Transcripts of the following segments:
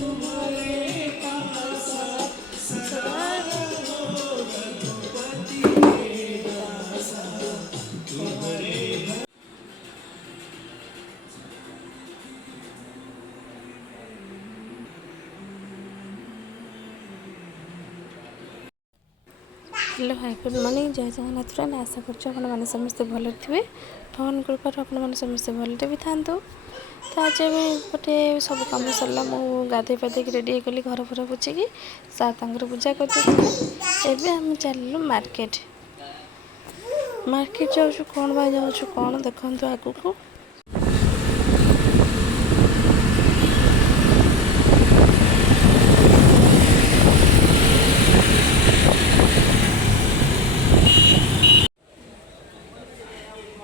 Hello hi good morning जय Jagannath friend आशा कर समस्ते भल थे भगवान कृपार आपने समस्ते भलटे भी था। तो आज गोटे सब कम सरला मु गाधे पाधे रेडी होगली घर फर पोछिकी सा पूजा करते आम चलू मार्केट जाऊँ कौन बा जाऊँ कौन देखु आगू को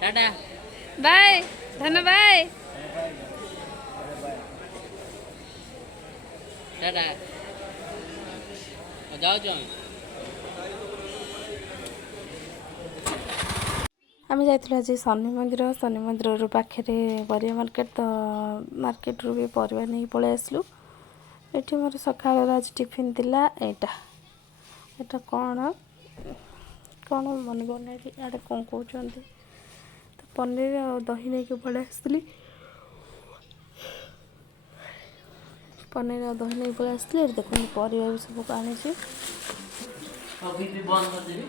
टाटा बाय धन बाय टाटा जाऊँ आम जाइलु आज शनि मंदिर पाखे परिया मार्केट तो मार्केट रू भी परिया नहीं पलि आसलु ये मोर सका आज टिफिन थिला एटा कौन कौन मन पड़ना इे कौन कहते तो पनीर और दही नहीं के पलि आसली पनीर और दही नहीं पलि आसली देखो परिया भी सब आनी बंद कर देवी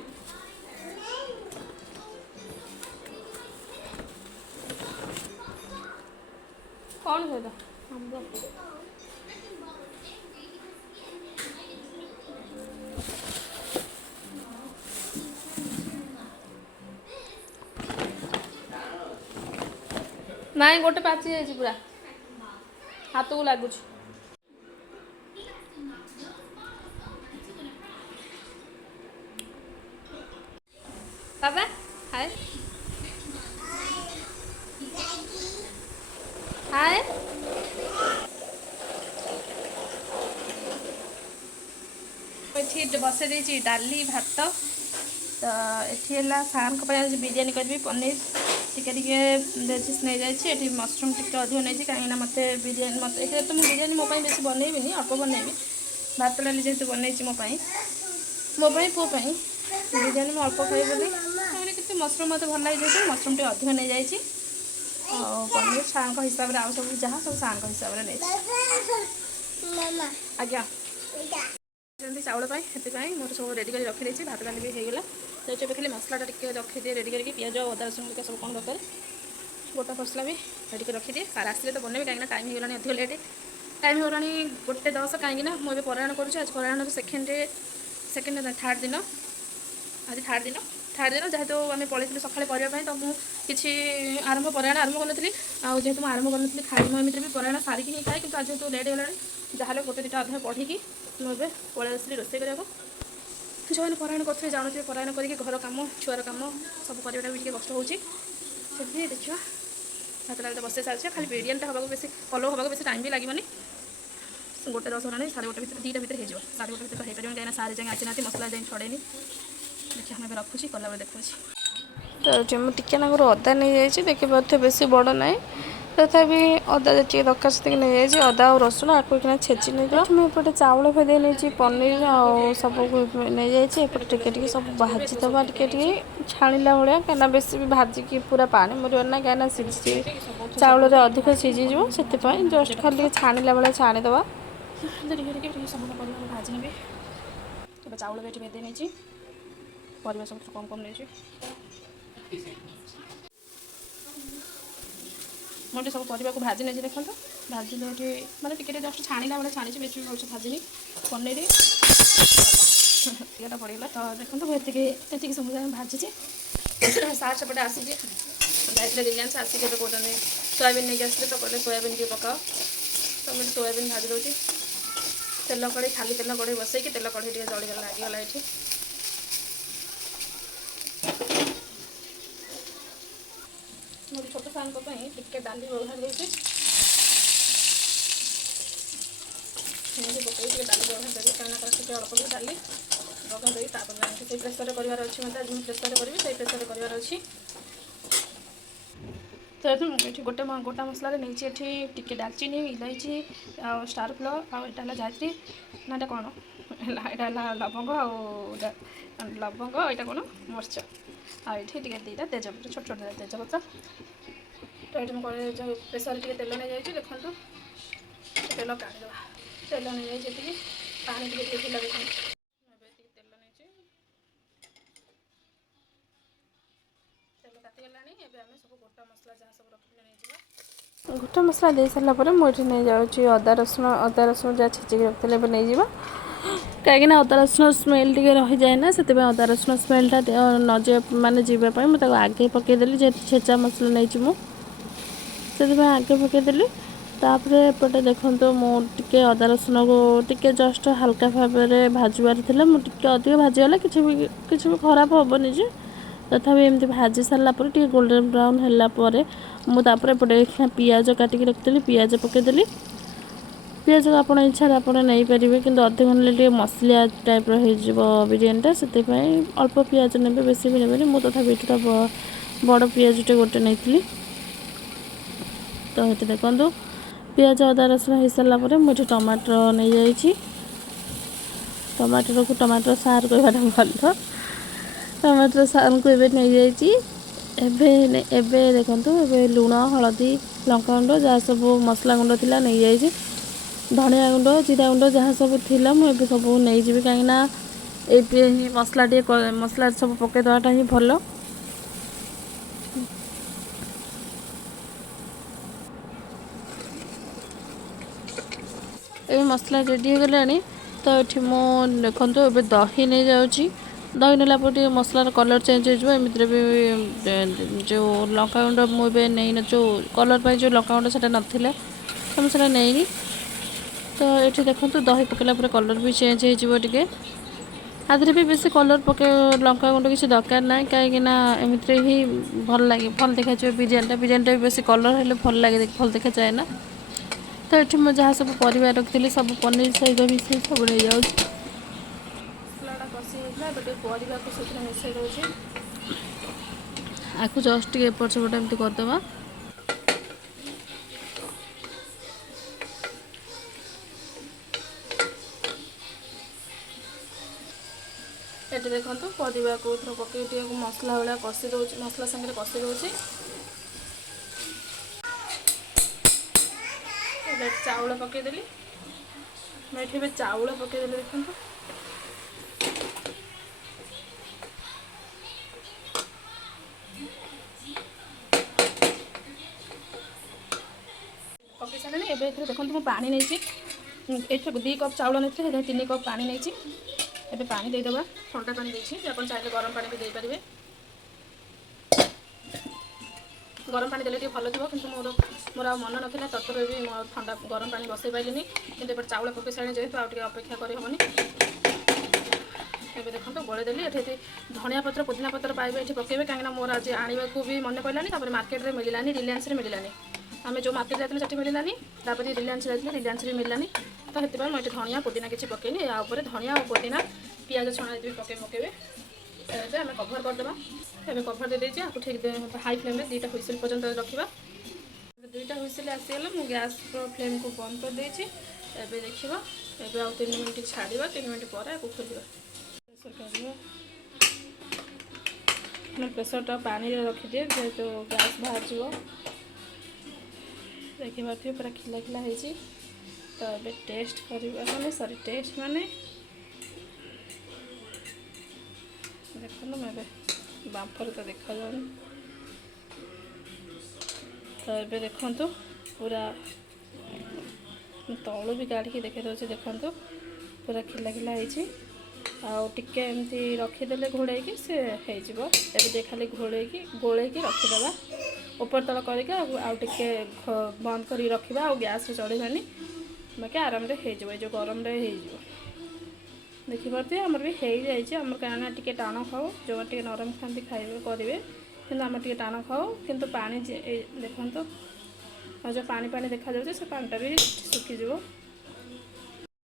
कौन कहता आंब नाई गोटे पाची जाइए पूरा हाथ को लगुच बाबा हाय हाय बस देती डाली भात तो ये सार आज बिरियानी करी पनीर टिके वेजिस नहीं जाइए मशरूम टिके अधिक नहीं कहीं मत बिरियानी मत एक तो मुझे बिरियानी मोपाई बेस बनईबिनी अल्प बनईबी भात डाली जेहतु बनई मोपाई पुओपाई बिरियानी मुझे अल्प खाई बोली कि मशरूम मत भल लगे जेहतु मशरूम टे अधिक नहीं जाइए पनीर सार हिसाब से आउ सब जहाँ सब सार हिसाब से नहीं आज्ञा चाउल से मोर सब रेडी कर रखी भात डाली भी होगा तो ये खाली मसलाटा टिके रखिदिए रेडी करके पिज अदा रसुण सब कौन दरकार गोटा मसला भी रेडी कर रखिदिए सार आसले तो बनैबी कहीं टाइम होगा अधिक लेट टाइम होगा 1:10 कहीं मुझे परायण करुँच आज परायण सेकेंड थर्ड दिन आज थर्ड दिन जेहेतु आम पलि सकाଳେ करने तो मुझे आरंभ परायण आरंभ करी जेहेतु मुझे आरंभ करी खाई एमती भी परायण सारिकी ही खाए कि आज जेहतु लेट होगा जहाँ गोटे दुटा अध्याय पढ़ी मुझे पलि आसली रोसे करने जो मैंने परायण करते जानते परायण करके घर कम छुआर कम सब करवाटा भी कष्ट हो देखा भात डाल बसई सारी खाली बिरियानी हाँ बेस पलव हाँ बेस टाइम भी लगे 1:10 होना 1:30 2टा भितर हो 1:30 भितर हो पार कहीं सारे जाए आसी ना मसला जाए छड़ेनी देखिए मैं रखुची कला देखुची तो मुझे नागर अदा नहीं जाइए देखिए पारे बेस बड़ ना तथापि अदा जी दरकार से नहीं जाइए अदा और रसुण आपको छेची नहीं मुझे चाउल फेदे नहीं पनीर आ सब नहीं जाइए टे सब भाजीदबा टे छाणिला भाया कहीं बेस भी भाजिकी पूरा पानी मरना कहीं सीझी चाउल अधिक सीझीज से जस्ट खाली छाणिला भाया छाणीदबा भाजी नेबी चाउल भी भेदे नहीं परिवार सब कम कम नहीं मुझे सब परिवार को भाजी नहीं देखो भाजी ये मतलब टिके जस्ट छाणिला भाया छाणी बेस भी भल्से भाजिनी पनीर ये पड़ेगा तो देखो मुझे समझ भाजी सार सेपटे आसी जाइए रिलायंस आसिक कहते सोयाबीन नहीं आसते तो कहते सोयाबीन के पकाओ तो मुझे सोयाबीन भाजी दूसरी तेल कड़े खाली तेल कड़े बसैकी तेल कड़े जलीगला लगिगला ये मोटे छोट सार टिके डाली व्यवहार देती पकई डाली व्यवहार देवी कहीं अल्प भी डाली बघा देवी से प्रेसर करार अच्छी मतलब आज प्रेसर करी से प्रेसर करार अच्छी तो ये गोटे गोटा मसला नहीं टिके डालचीनी इलायची आ स्टार फ्लावर आटा जायत्री ना एटा कौन है लवंग लवंग यहाँ कौन मर्च आठी दीटा तेजपत्र छोट छोट तेजपत्र तो ये मुझे जो प्रेसर टे तेल नहीं जाइए देखो तेल काढ़ीद तेल नहीं जाइए पानी टे लगे तेल नहीं तेल तातीगला आम सब गोटा मसला जहाँ सब रखिले नहीं गोटा मसला दे सारापर मुझे नहीं जाऊँगी अदा रसुण जहाँ छेचिक रखते नहीं जावा कहीं अदा रसुण स्मेल टे रही जाए ना से अदा रसुण स्मेलटा न जा मानने जावाई मुझे आगे पकईदेली जे छेचा मसला नहीं मुझे आगे पकईदेली तापरे एपटे देखो मुझे अदा रसुण को टिके जस्ट हल्का भाव में भाजबार था मुझे अधिक भाजीगला किसी भी खराब हेनी जे तथापि एमती भाजी सारापर टे गोल्डन ब्राउन है मुझे एपटे पियाज काटिक रखी पियाज पकईदेली पियाज आप इच्छा आप नहीं पारे कि अधिक ना मसलिया टाइप बिरियानीटा से अल्प पियाज ने बेसी भी ने मुझे तथा एटा बड़ पियाजटे गोटे नहीं तो ये देखो पियाज अदा रसुण हो सारापर मुझे टमाटर नहीं जाइए टमाटर को टमाटर सार कहवाटा भल टमाटर सार को एबे नहीं जाइए एबे देखो एबे लुण हलदी लंका गुंड जहाँ सब मसला गुंड थिला नहीं जाइए धनिया गुंड जीरा गुंड जहाँ सब थिला मुझे सब नहीं जी कहीं ये मसला सब पकईदेवाटा ही भल ये मसला रेडी हो गलानी तो ये मो देखो ए दही नहीं जाऊँगी दही नाला मसलार कलर चेंज होमती भी जो लंका गुंड मुझे नहीं जो कलर पर जो लंका गुंड से नाला तो मुझे नहीं तो ये देखो दही पकड़ा कलर भी चेंज होटे आधे भी बेसी कलर पके लंका गुंड किसी दरकार ना कहीं एमती ही भल लगे भल देखा बिरियानीटा भी बेसी कलर हेल्ले भल लगे भल देखा जाए ना तो ये मुझे जहाँ सब परिवार रखी सब पनीर सहित मिसे सब नहीं जाऊँ मसलाटा कषि होता परिवा को सब मिसई दूसरी आपको जस्ट एपट सेपट एमती करदे ये देखो परिवा को पकई मसला भाया कषि दूँ मसला सागर कषि दूँ चाउल पकईदेली मुझे चाउल पकईदेली देखो पकई सारे एवं देखो मुझे पानी नहीं ये 2 कप चाउल नहीं 3 कप पानी नहीं एवं पानी देदेबा ठंडा पानी देखिए आप चाहिए गरम पानी भी देपारे गरम पानी देले भल थो कि मोर मोर मन ना तत्पर भी ठंडा गरम पानी बसई पारे कि चाउल पकई सारे जेहतु आगे अपेक्षा करहबनी एवं देखो गोलेदेली ये धनिया पत्र पुदीना पत्र पाइबे ये पकेबे कहीं मोर आज आने को भी मन पड़ानी मार्केट में मिलानी रिलायंस मिलानी आम जो मार्केट जाते से मिलानी रिलायंस जाते रिलायंस भी मिलानी तो से मुझे धनिया पुदीना किसी पकईनी या धनिया और पुदीना पियाज छणा भी पकेबे आम कभर करदे एवं कभर दे दीजिए आपको ठीक हाई फ्लेम में 2टा हुइसिल पर्यंत रखा 2टा हुइसिल आसीगला मु गैस फ्लेम को बंद कर देछि एबे देखिबा एबे आ 3 मिनट छाड़िबा 3 मिनट पर आपको खोलिबा प्रेशर कर प्रेशरटा पानी रखी दिए जेहेतु गैस बाहर जीव देखी पारे पूरा खिला खिला होती तो ये टेस्ट करवा माने सॉरी टेस्ट माने देखो मैं बांफर तो देखा जाऊँ तो ये देखु पूरा तलू भी काढ़ी देखे दूसरी देखु पूरा खिला खिला होती आके एमती रखीदे घोड़े से हो खाली घोड़े गोलैकी रखीदे ऊपर तल करके आउे बंद कर रखा आ गैस चढ़ानी बाकी आराम हो जो गरम देखिपे आमर भी हो जाम कहीं टे टाण खाऊ जो टे नरम खाती खाइबे करेंगे कि आम टे टाण खाऊ कि पानी देखो जो पानी पानी देखा जाए से पानीटा भी सुखीज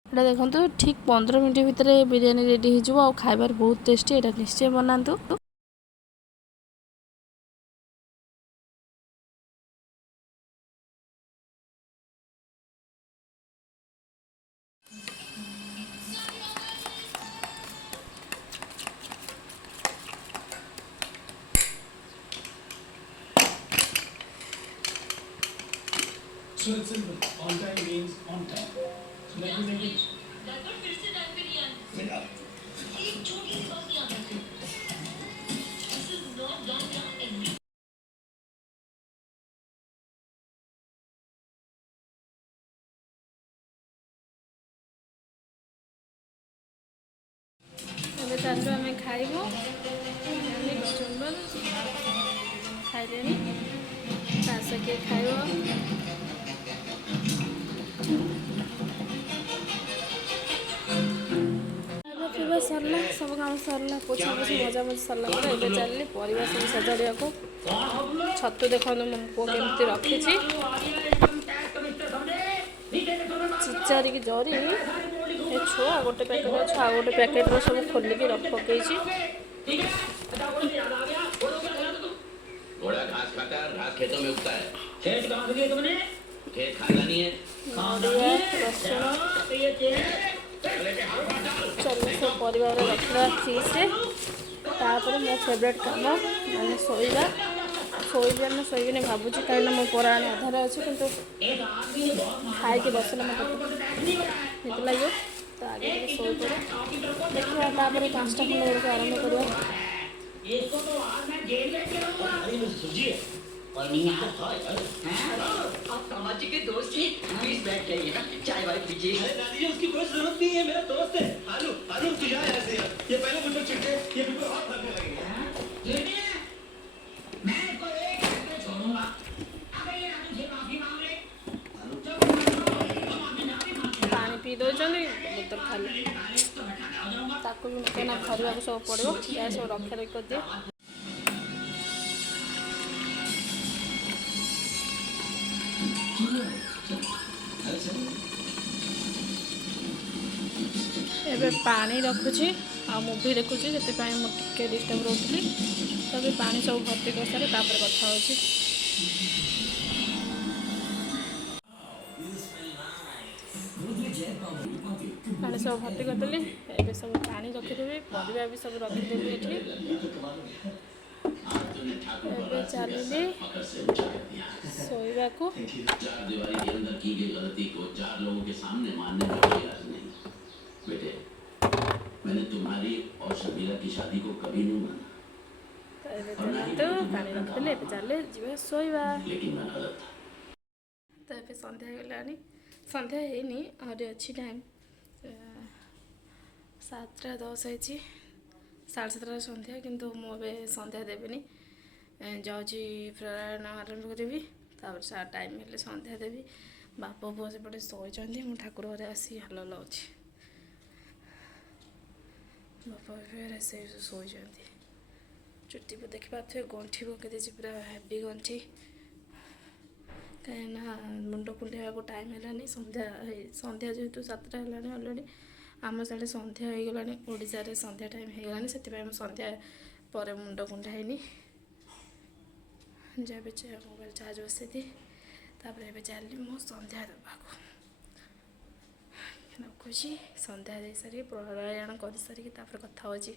देखो ठीक 15 मिनट भितर बिरियानी रेडी हो खाइबार बहुत टेस्टी यहाँ निश्चय बनातु। So it's simple. On time means on time. So let me take it. Wait up. ଏବେ ଚାଲୁ ଆମେ ଖାଇବୁ କଚୁମ୍ବର ଖାଇଲେଣି ଚାଷ କିଏ ଖାଇବ ଖାଇବା ପିଇବା ସରିଲା ସବୁ କାମ ସରିଲା ପୋଛାପୋଛି ମଜାମଜି ସରିଲା ପରେ ଏବେ ଚାଲିଲି ପରିବା ସବୁ ସଜାଡ଼ିବାକୁ ଛତୁ ଦେଖନ୍ତୁ ମୋ ପୁଅ କେମିତି ରଖିଛି ଚିଚାରିକି ଜରି ଏ ଛୁଆ ଗୋଟେ ପ୍ୟାକେଟ୍ ଅଛି ଆଉ ଗୋଟେ ପ୍ୟାକେଟ୍ର ସବୁ ଖୋଲିକି ପକେଇଛି घोड़ा घास खाता है घास खेतों में उगता है खेत कहाँ से लिया तुमने खेत खाना नहीं है नड़िया रसुण चलो सब परिवार रखा फ्रिजे तापर मो फेवरेट काम मैंने शोवा शोबी ना शोबी भावुँ कहीं मो पराण अधार अच्छे कि खाई बसले मत निद लगे तो आगे शो पड़े देखा 5टा खंड बेलू आरम्भ करवा और नहीं आता आप समाज के दोस्त ही प्लीज बैठ जाइए ना चाय वाय पीजिए अरे दादी जी उसकी कोई जरूरत नहीं है मेरा दोस्त है आलू आलू तू जा ऐसे यार ये पहले मुझे चिढ़ते ये बिल्कुल हाथ लगने लगेंगे मैं इसको एक घंटे छोड़ूंगा अगर ये मुझे माफी मांग ले पानी पी दौरान बोतल खाली ताको भी मत ना भरवा सब पड़ो या सब रखा रखी कर दिए एबे पानी रखुची आ मूवी देखुची से मुझे डिस्टर्ब रोली तभी पानी सब भर्ती कर सारे तापर कथा होची पानी सब भर्ती करदेली ए सब पानी रखीदेवी परिवा भी सब रखीदेवी ये चलिए शोवा को चार दीवारी के अंदर की गई गलती को 4 लोगों के सामने मानने में कोई अर्थ नहीं बेटे मैंने तुम्हारी और शबीरा की शादी को कभी नहीं माना तो पानी रखदेले चले जीवा शोवा लेकिन मैं गलत था तो ये सन्ध्या गलानी सन्ध्या है और अच्छी टाइम 7:10 है 7:30 सन्ध्या किंतु मुझे सन्ध्या देवी जाऊँगी प्राणायाम आरम्भ करी टाइम हेल्ले सन्ध्या देवी बाप पुआ सेपटे शोती मु ठाकुर घर आसी हल लाऊँगी बापा से शोती चुट्टी देखिपे गंठी पकई पूरा हेवी गंठी कहीं मुंड कुंडा टाइम है सन्ध्या सन्ध्या जेहेतु 7टा है अलरेडी आम साढ़े सन्ध्या हो गला ओडिशा रे सन्ध्या टाइम हो गलानी से सन्ध्या पर मुंड कुंडा है जब मोबाइल चार्ज बसई थी तापर चली मो सन्ध्या देवाक रखुची सन्ध्या दे सारी प्राणायाम कर सारी कथा होची।